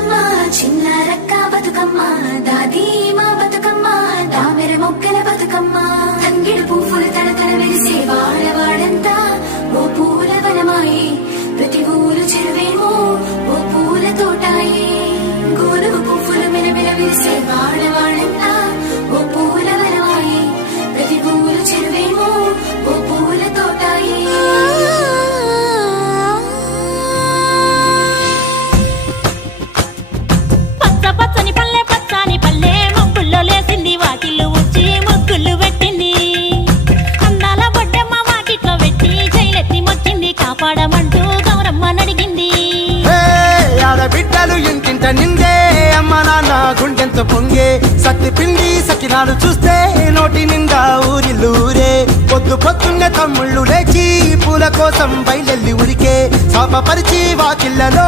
బతుకమ్మ చిన్నారక్క బతుకమ్మ దాది మా బతుకమ్మ దామెర మొగ్గల బతుకమ్మ తంగిడు పువ్వులు తడతడ వెలిసే వాడవాడంతా ఓ పూల వనమాయే ప్రతి ఊరు చెరువేమో ఓ పూల తోటాయే గోరుగు పువ్వులు మెలమెల వెలిసే వాడవాడంతా ఓ పూల వనమాయే ప్రతి ఊరు చెరువేమో ఓ పూల తోటాయే పచ్చని పల్లె పచ్చని పల్లె మొక్కుల్లో లేసింది వాకిళ్ళు ఉచ్చి ముగ్గులు పెట్టింది అందాల బొడ్డమ్మ వాకిట్లో పెట్టి జైలెత్తి మొక్కింది కాపాడమంటూ గౌరమ్మ నడిగింది ఆడబిడ్డలు ఇంటింట నిందే అమ్మ నాన్న గుండెంతో పొంగే సత్తి పిండి సకినాలు చూస్తే నోటి నిండా ఊరిల్లూరే పొద్దు పొద్దున్నే తమ్ముళ్ళు లేచి పూల కోసం బయలెల్లి ఉరికే శాపపరిచి వాకిళ్లలో